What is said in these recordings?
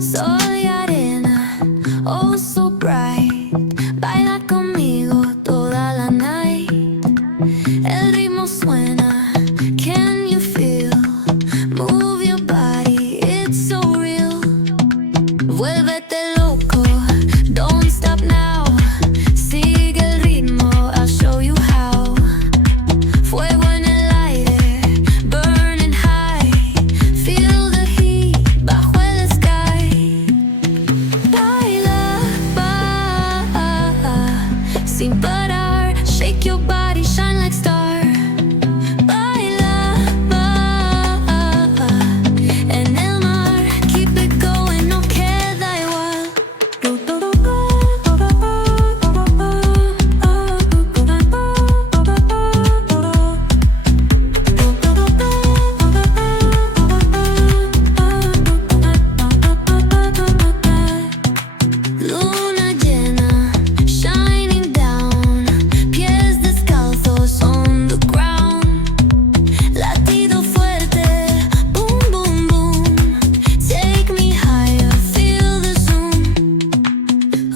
Soy arena, oh so bright. Baila conmigo toda la night. El ritmo suena, can you feel? Move your body, it's so real. Vuélvete loco, don't stop now. Sigue el ritmo, I'll show you how. Fuego en el aire, burning high. Feel the heat bajo el sky. Baila, sin parar. Shake your body, shine like star. Baila, en el mar. Keep it going, no queda igual. Luna llena, shining down. Pies descalzos on the ground. Latido fuerte, boom, boom, boom. Take me higher, feel the zoom.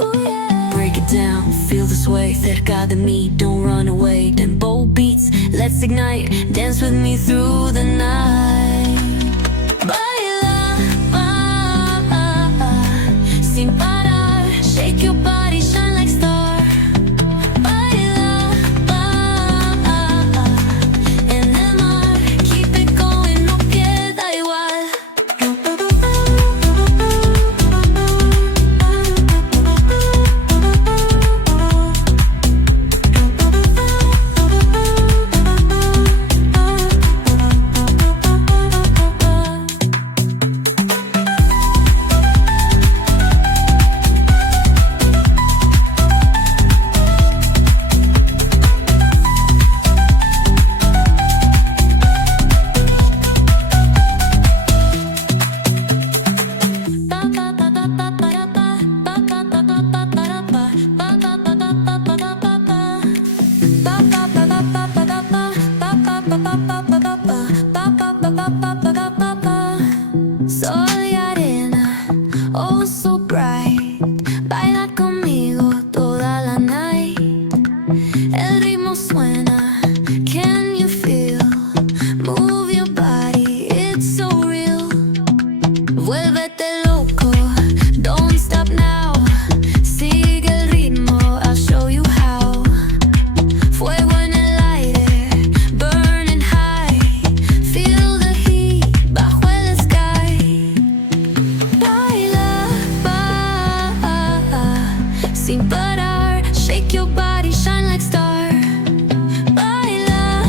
Ooh, yeah. Break it down, feel the sway. Cerca de mí, don't run away. Tempo beats, let's ignite. Dance with me through the night. Baila, sin parar. Shake your body, shine like star. Baila, en el mar. Keep it going, no queda igual. Soy arena, oh so bright. Baila conmigo toda la night. El ritmo suena, can you feel? Move your body, it's so real. Vuélvete loco, don't stop now. Sigue el ritmo, I'll show you how. Fuego en el aire, burning high. Feel the heat bajo el sky. Baila, sin parar. Shake your body, shine like star. Baila,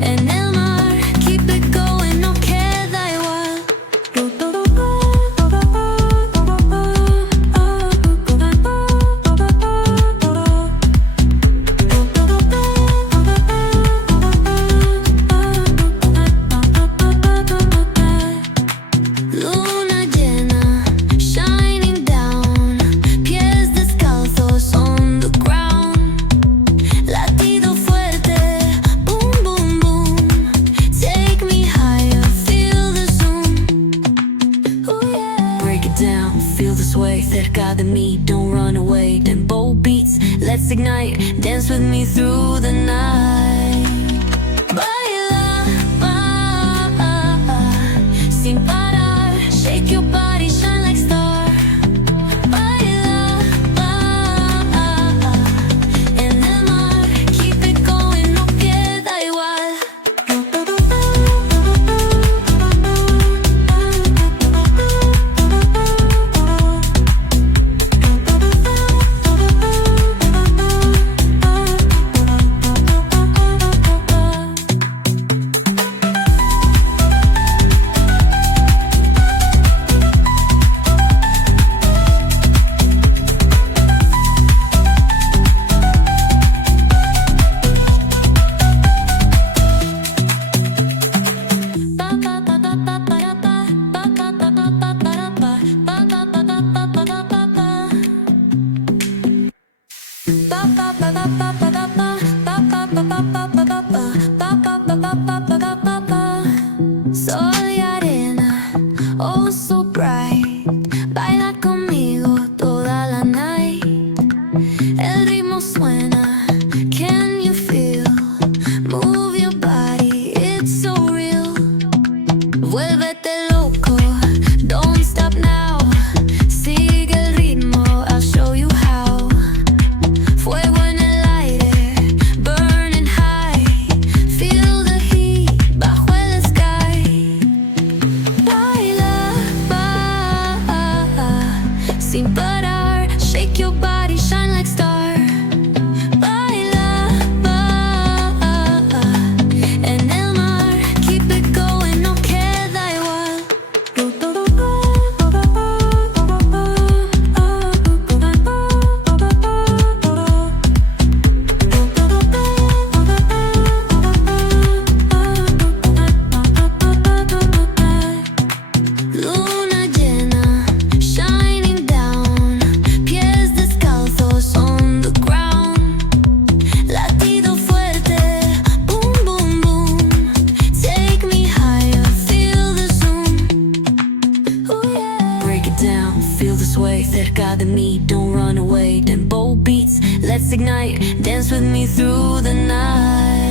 en el mar. Keep it going, no queda igual. Luna llena, shining down. Pies descalzos on the ground. Latido fuerte, boom, boom, boom. Take me higher, feel the zoom. Ooh, yeah. Break it down, feel the sway. Cerca de mí, don't run away. Tempo beats, let's ignite. Dance with me through the night. Baila, sin parar. Shake your body, shine like star. Baila, en el mar. Keep it going, no queda igual. ba ba ba ba ba ba ba Sol y arena, oh so bright. Baila conmigo toda la night. El ritmo suena, can you feel? Move your body, it's so real. Vuélvete loco, don't stop now. Sigue el ritmo, I'll show you how. Fuego en el aire, burning high. Feel the heat bajo el sky. Baila, sin parar. Shake your body, shine like star. Baila, en el mar. Keep it going, no queda igual. Luna llena, shining down. Pies descalzos on the ground. Latido fuerte, boom, boom, boom. Take me higher, feel the zoom. Oh yeah. Break it down, feel the sway. Cerca de mí, don't run away. Tempo beats, let's ignite. Dance with me through the night.